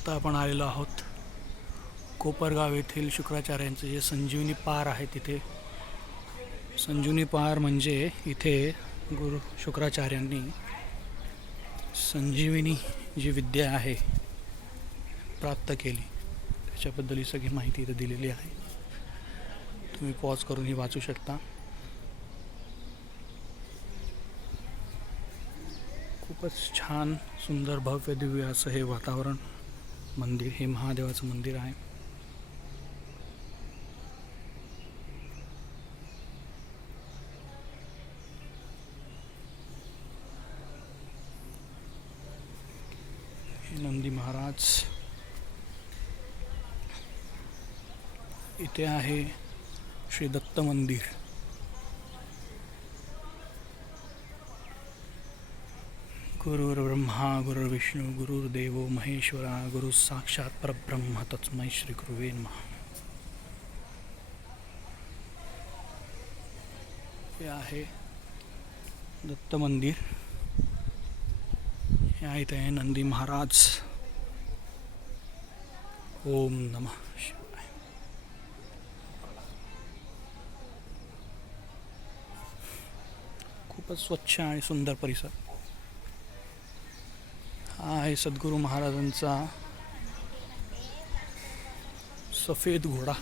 आता आपण आलेलो आहोत कोपरगाव येथील शुक्राचार्यांचे जे संजीवनी पार आहे तिथे. संजीवनी पार म्हणजे इथे गुरु शुक्राचार्यांनी संजीवनी जी विद्या आहे प्राप्त केली त्याच्याबद्दल ही सगळी माहिती इथे दिलेली आहे. तुम्ही पॉज करून ही वाचू शकता. खूपच छान सुंदर भव्य दिव्य असं हे वातावरण. मंदिर हे महादेवाचं मंदिर आहे. हे नंदी महाराज. इथे आहे श्री दत्त मंदिर. गुरुर्ब्रह्मा गुरुर्विष्णू गुरुर्देवो महेश्वरा गुरु साक्षात परब्रह्म तस्मै श्री गुरुवे नमः. हे आहे दत्त मंदिर. हे आहेत आहे नंदी महाराज. ओम नमः शिवाय. खूपच स्वच्छ आणि सुंदर परिसर. हा आहे सद्गुरू महाराजांचा सफेद घोडा.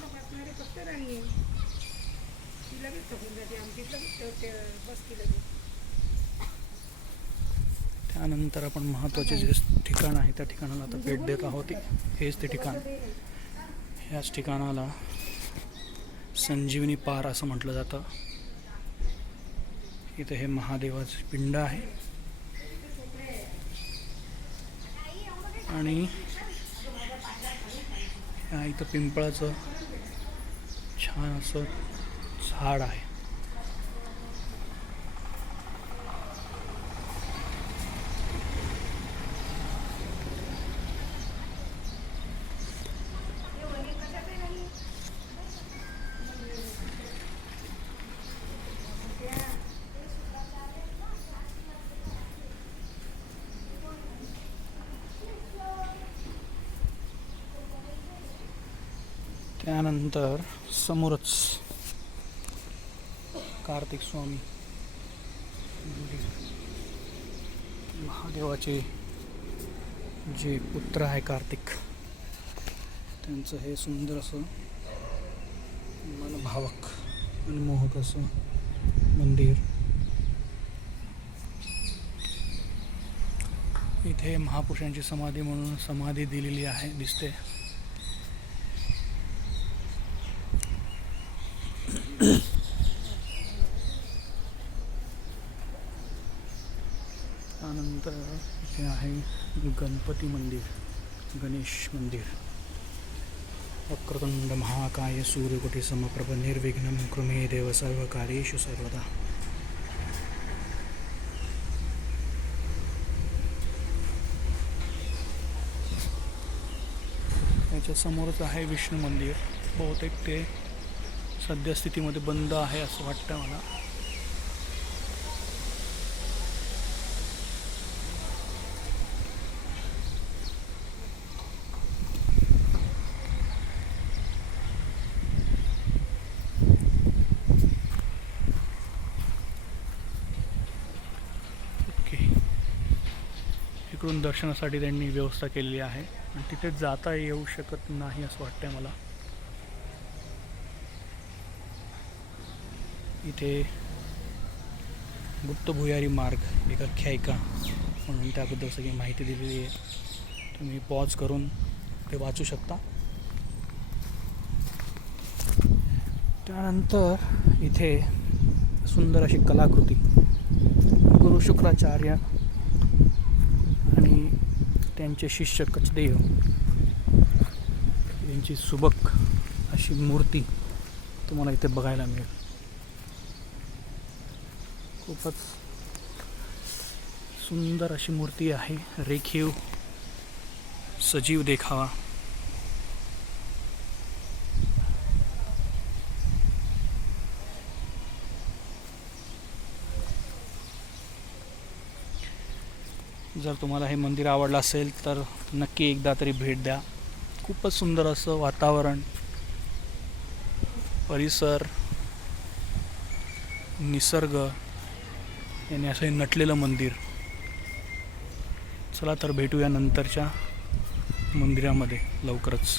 त्यानंतर आपण महत्त्वाचे जे ठिकाण आहे त्या ठिकाणाला आता भेट देत आहोत. हेच ते ठिकाण. ह्याच ठिकाणाला संजीवनी पार असं म्हटलं जातं. इथे हे महादेवाचे पिंड आहे आणि ह्या इथं पिंपळाचं छान असं झाड आहे. त्यानंतर समोरच कार्तिक स्वामी महादेवाचे जे पुत्र आहे कार्तिक, त्यांचं हे सुंदर असं मनभावक मनमोहक असं मंदिर. इथे महापुरुषांची समाधी म्हणून समाधी दिलेली आहे दिसते. त्यानंतर इथे आहे गणपती मंदिर, गणेश मंदिर. वक्रतुंड महाकाय सूर्यकोटी समप्रभ निर्विघ्नं कुरु मे देव सर्वकार्येषु सर्वदा. याच्या समोरच आहे विष्णू मंदिर. बहुतेक ते सद्यस्थितीमध्ये बंद आहे असं वाटतं मला. इकडून दर्शनासाठी त्यांनी व्यवस्था केलेली आहे आणि तिथे जाता येऊ शकत नाही असं वाटतंय मला. इथे गुप्त भुयारी मार्ग एक आख्यायिका म्हणून त्याबद्दल सगळी माहिती दिलेली आहे. तुम्ही पॉज करून ते वाचू शकता. त्यानंतर इथे सुंदर अशी कलाकृती गुरु शुक्राचार्य आणि त्यांचे शिष्य कचदेव यांची सुबक अशी मूर्ती तुम्हाला इथे बघायला मिळेल. खूपच सुंदर अशी मूर्ती आहे. रेखीव सजीव देखावा. जर तुम्हाला हे मंदिर आवडलं असेल तर नक्की एकदा तरी भेट द्या. खूपच सुंदर असं वातावरण, परिसर, निसर्ग याने असं हे नटलेलं मंदिर. चला तर भेटूया नंतरच्या मंदिरामध्ये लवकरच.